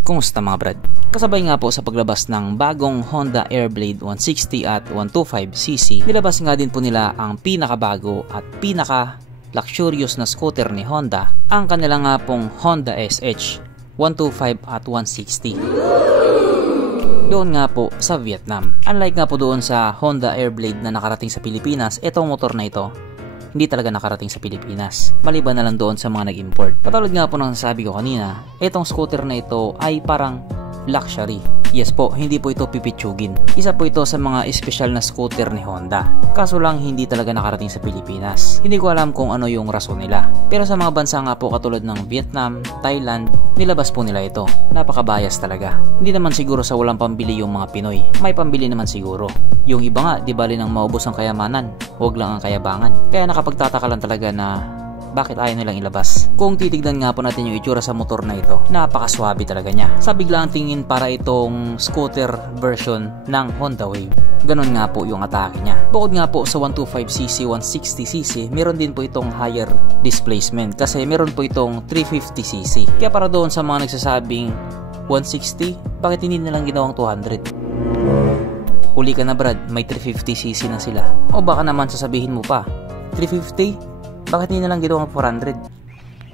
Kumusta mga brad? Kasabay nga po sa paglabas ng bagong Honda Airblade 160 at 125cc, nilabas nga din po nila ang pinakabago at pinaka luxurious na scooter ni Honda, ang kanilang nga pong Honda SH 125 at 160. Doon nga po sa Vietnam. Unlike nga po doon sa Honda Airblade na nakarating sa Pilipinas, itong motor na ito hindi talaga nakarating sa Pilipinas, maliban na lang doon sa mga nag-import. Katulad nga po ng sabi ko kanina, itong scooter na ito ay parang luxury. Yes po, hindi po ito pipitsugin. Isa po ito sa mga espesyal na scooter ni Honda. Kaso lang hindi talaga nakarating sa Pilipinas. Hindi ko alam kung ano yung rason nila. Pero sa mga bansa nga po katulad ng Vietnam, Thailand, nilabas po nila ito. Napaka-bias talaga. Hindi naman siguro sa walang pambili yung mga Pinoy. May pambili naman siguro. Yung iba nga, di bali nang maubos ang kayamanan, huwag lang ang kayabangan. Kaya nakapagtataka lang talaga na bakit ayaw nilang ilabas. Kung titignan nga po natin yung itsura sa motor na ito, napakaswabe talaga niya. Sa biglang tingin para itong scooter version ng Honda Wave. Ganon nga po yung atake niya. Bukod nga po sa 125cc, 160cc, meron din po itong higher displacement kasi meron po itong 350cc. Kaya para doon sa mga nagsasabing 160, bakit hindi nilang ginawang 200? Uli ka na brad, may 350cc na sila. O baka naman sasabihin mo pa, 350? Bakit hindi na lang ginawang 400?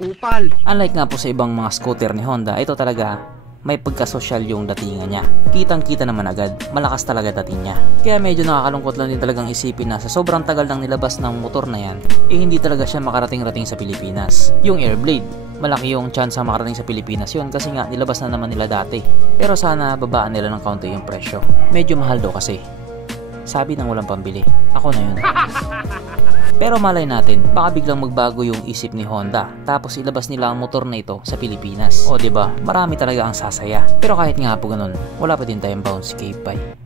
Upal! Unlike nga po sa ibang mga scooter ni Honda, ito talaga may pagkasosyal yung datingan niya. Kitang-kita naman agad, malakas talaga dating niya. Kaya medyo nakakalungkot lang din talagang isipin na sa sobrang tagal ng nilabas ng motor na yan, hindi talaga siya makarating-rating sa Pilipinas. Yung Airblade, malaki yung chance na makarating sa Pilipinas yun kasi nga nilabas na naman nila dati. Pero sana babaan nila ng kaunti yung presyo. Medyo mahal daw kasi. Sabi ng walang pambili. Ako na yun. Pero malay natin, baka biglang magbago yung isip ni Honda tapos ilabas nila ang motor na ito sa Pilipinas. O diba, marami talaga ang sasaya. Pero kahit nga po ganun, wala pa din tayong bounce cave bike.